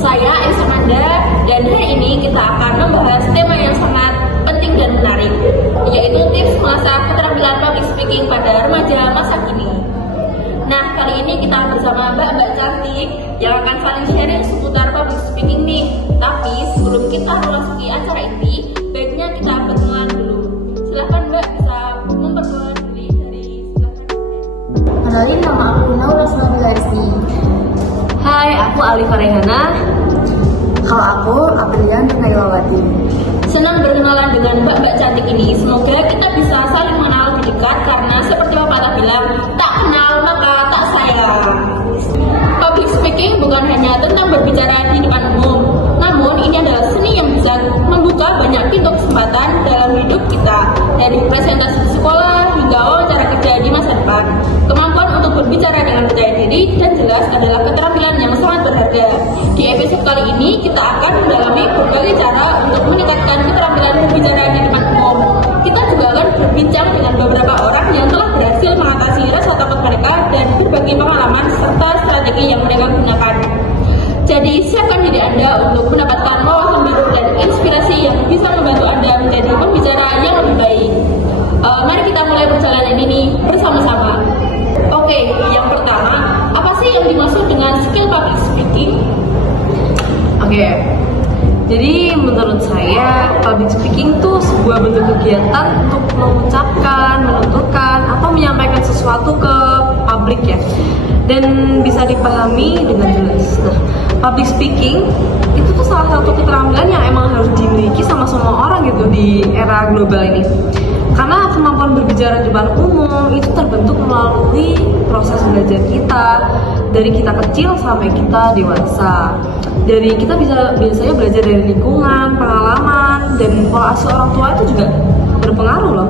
Saya Elsa Manda, dan hari ini kita akan membahas tema yang sangat penting dan menarik, yaitu tips mengasah keterampilan public speaking pada remaja masa kini. Nah, kali ini kita bersama Mbak cantik yang akan saling sharing seputar public speaking nih. Tapi sebelum kita memasuki acara inti, baiknya kita perkenalan dulu. Silahkan Mbak bisa memperkenalkan diri dari Kenalin, nama aku Naura Smabilarsi. Hai, aku Alifa Rehana. Kalau aku Aprilian Nailawati. Senang berkenalan dengan Mbak cantik ini. Semoga kita bisa saling mengenal lebih dekat, karena seperti pepatah bilang, tak kenal maka tak sayang. Public speaking bukan hanya tentang berbicara di depan umum, namun ini adalah seni yang bisa membuka banyak pintu kesempatan dalam hidup kita, dari presentasi di sekolah hingga wawancara kerja di masa depan. Kemampuan untuk berbicara dengan percaya diri dan jelas adalah keterampilan yang sangat berharga. Di episode kali ini kita akan mendalami berbagai cara untuk meningkatkan keterampilan berbicara di depan umum. Kita juga akan berbincang dengan beberapa orang yang telah berhasil mengatasi rasa takut mereka dan berbagi pengalaman serta strategi yang mereka gunakan. Jadi siapkan diri Anda untuk mendapatkan wawasan baru dan inspirasi yang bisa membantu Anda menjadi pembicara yang lebih baik. Mari kita mulai perjalanan ini bersama-sama. Oke, yang pertama, apa sih yang dimaksud dengan skill public speaking? Oke, jadi menurut saya public speaking itu sebuah bentuk kegiatan untuk mengucapkan, menuturkan, atau menyampaikan sesuatu ke publik ya, dan bisa dipahami dengan jelas. Nah, public speaking itu tuh salah satu keterampilan yang emang harus dimiliki sama semua orang gitu di era global ini. Karena kemampuan berbicara di depan umum itu terbentuk melalui proses belajar kita dari kita kecil sampai kita dewasa. Dari kita biasanya belajar dari lingkungan, pengalaman, dan pola asuh orang tua itu juga berpengaruh loh.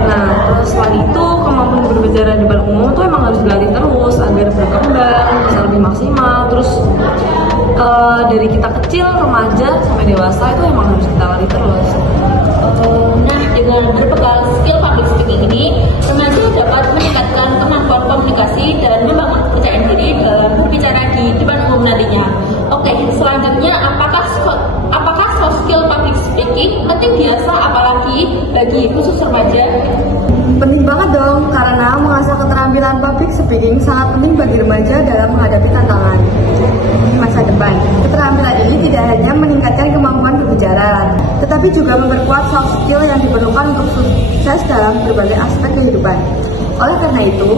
Nah, terus selain itu kemampuan berbicara di depan umum tuh emang harus dilatih terus agar berkembang, bisa lebih maksimal. Terus dari kita kecil, remaja sampai dewasa itu emang harus kita latih terus. Nah, dengan berbekal skill public speaking ini, remaja dapat meningkatkan kemampuan komunikasi dan membangun kepercayaan diri dalam berbicara di depan umum nantinya. Oke, selanjutnya apakah soft skill public speaking penting biasa apalagi bagi khusus remaja? Penting banget dong, karena mengasah keterampilan public speaking sangat penting bagi remaja dalam menghadapi tantangan di masa depan. Keterampilan ini tidak hanya meningkatkan kemampuan berbicara, tetapi juga memperkuat soft skill yang diperlukan untuk sukses dalam berbagai aspek kehidupan. Oleh karena itu,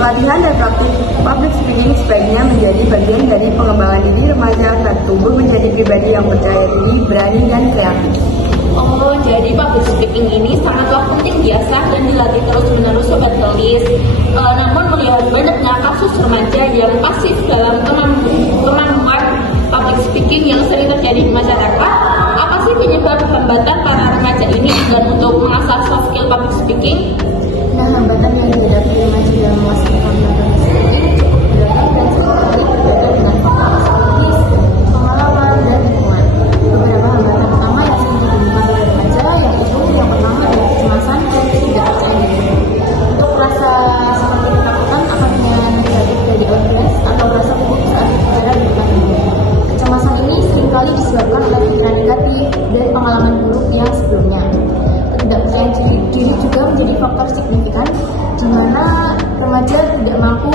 latihan dan praktik public speaking sebaiknya menjadi bagian dari pengembangan diri remaja agar tumbuh menjadi pribadi yang percaya diri, berani, dan kreatif. Oh, jadi public speaking ini sangatlah penting biasa dan dilatih terus-menerus sobat gelis. Namun melihat banyaknya kasus remaja yang pasif dalam kemampuan public speaking yang sering terjadi di masyarakat, apa sih penyebab hambatan para remaja ini dan untuk mengasah soft skill public speaking? Nah, hambatan yang dihadapi remaja dalam mengasah keterampilan public speaking cukup beragam dan seringkali berbeda dengan faktor psikologis, pengalaman, dan lingkungan. Beberapa hambatan utama yang sering ditemukan oleh remaja yaitu yang pertama adalah kecemasan dan ketidakpercayaan diri. Untuk rasa seperti ketakutan akan penilaian negatif dari audiens atau rasa gugup saat berbicara di depan umum. Kecemasan ini seringkali disebabkan oleh pikiran negatif dan pengalaman buruk yang sebelumnya. Ketidakpercayaan diri juga menjadi faktor signifikan di mana remaja tidak mampu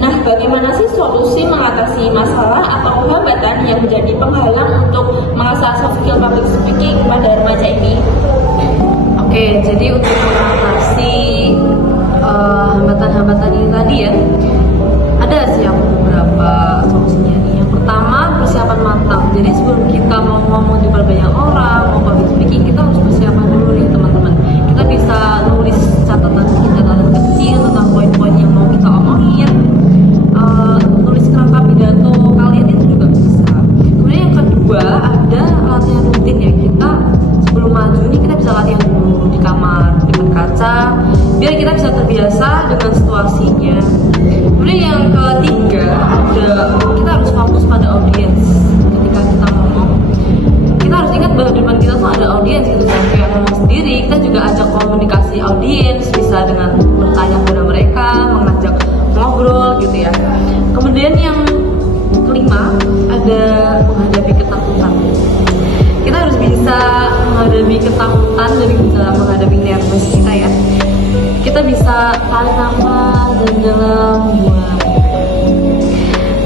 Nah, bagaimana sih solusi mengatasi masalah atau hambatan yang menjadi penghalang untuk mengasah soft skill public speaking pada remaja ini? Oke, jadi untuk mengatasi hambatan-hambatan ini tadi ya, ada sih aku beberapa solusinya nih. Yang pertama, persiapan matang. Jadi sebelum kita mau ngomong di depan banyak orang, mau public speaking, kita harus persiapan dulu nih teman-teman. Kita bisa nulis catatan kecil tentang poin-poin yang mau kita omongin, nulis kerangka pidato kalian itu juga bisa. Kemudian yang kedua, ada latihan rutin ya. Kita sebelum maju nih kita bisa latihan dulu di kamar dekat kaca, biar kita bisa terbiasa dengan situasinya. Kemudian yang ketiga, kita harus fokus pada audiens ketika kita ngomong. Kita harus ingat bahwa di depan kita tuh ada audiens gitu, dan kayak ngomong sendiri, kita juga ajak komunikasi audiens, bisa dengan bertanya kepada mereka, mengajak ngobrol gitu ya. Kemudian yang kelima, ada menghadapi ketakutan. Kita harus bisa menghadapi ketakutan dan bisa menghadapi nervous kita ya. Kita bisa tarik nafas dan dalam, buang.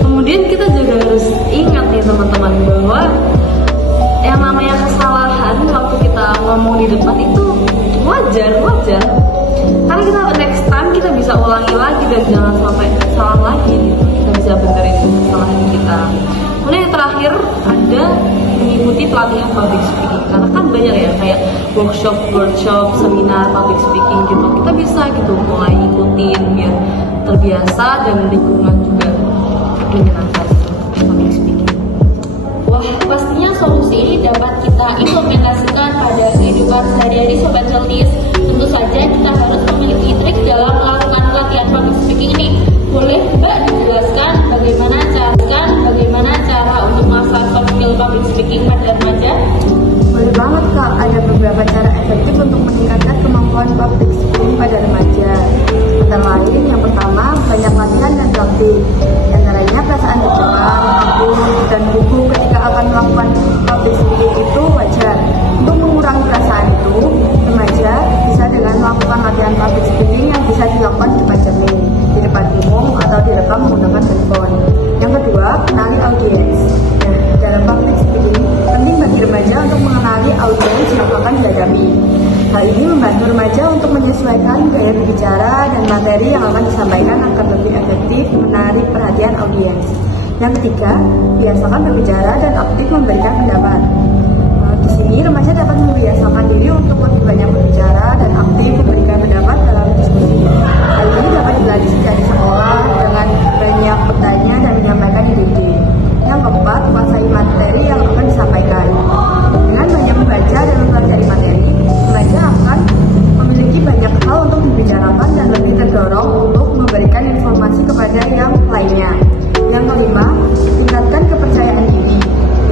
Kemudian kita juga harus ingat nih teman-teman bahwa yang namanya kesalahan waktu kita ngomong di depan itu wajar. Karena kita next time kita bisa ulangi lagi dan jangan sampai salah lagi gitu. Kita bisa benerin kesalahan kita. Kemudian yang terakhir ada mengikuti pelatihan public speaking, karena kan banyak ya kayak workshop, seminar public speaking gitu. Kita bisa gitu mulai ikutin biar terbiasa dan lingkungan juga menyenangkan public speaking. Wah, pastinya solusi ini dapat kita implementasikan pada kehidupan sehari-hari Sobat Celtis. Tentu saja kita harus memiliki trik dalam melakukan pelatihan public speaking ini. Boleh Mbak dijelaskan bagaimana cara untuk mengasah soft skill public speaking pada remaja? Boleh banget Kak, ada beberapa cara efektif untuk meningkatkan kemampuan public speaking pada remaja. Antara lain, yang pertama, banyak latihan dan praktik. Di antaranya perasaan deg-degan, takut, dan gugup ketika akan melakukan public speaking itu wajar. Untuk mengurangi perasaan itu, remaja bisa dengan melakukan latihan public speaking yang bisa dilakukan di depan cermin, di depan umum, atau direkam menggunakan handphone. Yang kedua, kenali audiens. Nah, dalam public speaking, penting bagi remaja untuk mengenali audiens yang akan dihadapi. Hal ini membantu remaja untuk menyesuaikan gaya berbicara dan materi yang akan disampaikan agar lebih efektif menarik perhatian audiens. Yang ketiga, biasakan berbicara dan aktif memberikan pendapat. Di sini remaja dapat membiasakan diri untuk lebih banyak berbicara dan aktif memberikan pendapat dalam diskusi. Hal ini dapat dilatih sejak di sekolah dengan banyak bertanya dan menyampaikan ide-ide. Yang keempat, kuasai materi yang akan disampaikan. Dengan banyak membaca dan mempelajari materi, remaja akan memiliki banyak hal untuk dibicarakan dan lebih terdorong untuk memberikan informasi kepada yang lainnya. Yang kelima, tingkatkan kepercayaan diri,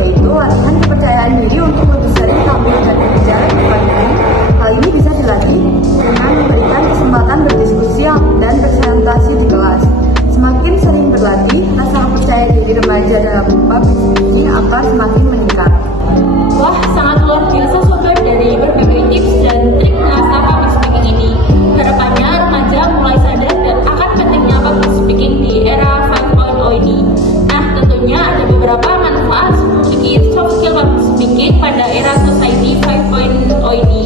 yaitu latihan kepercayaan diri untuk lebih sering tampil dan berbicara di depan umum. Hal ini bisa dilatih dengan memberikan kesempatan berdiskusi dan presentasi di kelas. Semakin sering berlatih, rasa percaya diri remaja dalam public speaking akan semakin meningkat. Wah, sangat luar biasa Sobat dari berbagai tips dan trik mengasah public speaking ini. Harapannya remaja mulai sadar dan akan pentingnya public speaking di era 5.0 ini. Nah, tentunya ada beberapa manfaat memiliki soft skill public speaking pada era society 5.0 ini.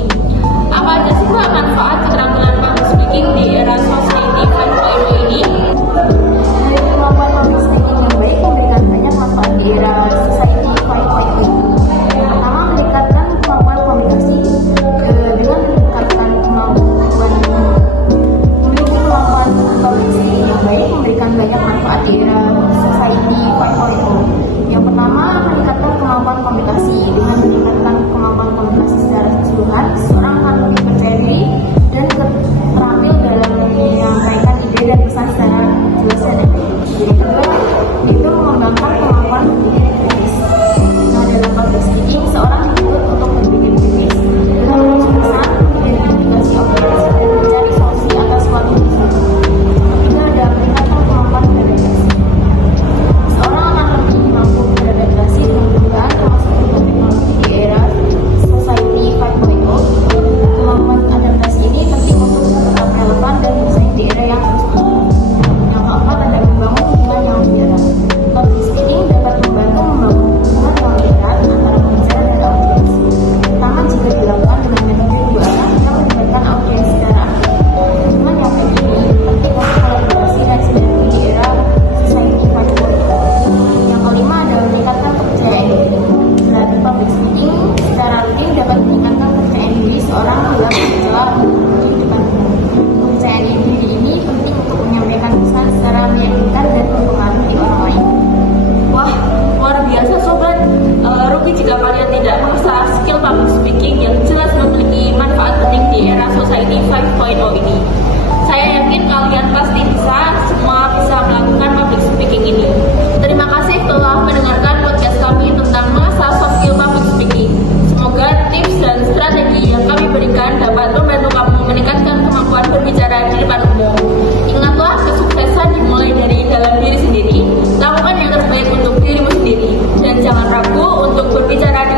Apa aja sih Mbak manfaat keterampilan public speaking di era society 5.0 ini? Kemampuan public speaking yang baik memberikan banyak manfaat di era society 5.0. Yang pertama, meningkatkan kemampuan komunikasi. Dengan meningkatkan memiliki kemampuan public speaking yang baik memberikan banyak manfaat di era society 5.0. Yang pertama, meningkatkan kemampuan komunikasi. Dengan meningkatkan kemampuan komunikasi secara keseluruhan, seseorang akan lebih percaya diri dan terampil dalam menyampaikan ide dan pesan secara jelas dan efektif. Jadi kedua, itu mengembangkan kemampuan kritis. Nah, dalam public speaking, seorang dituntut untuk berpikir kritis dengan menulis pesan, identifikasi audiens, dan mencari solusi atas suatu isu. Ketiga, ada meningkatkan kemampuan beradaptasi. Seorang akan dalam diri sendiri, lakukan yang terbaik untuk dirimu sendiri, dan jangan ragu untuk berbicara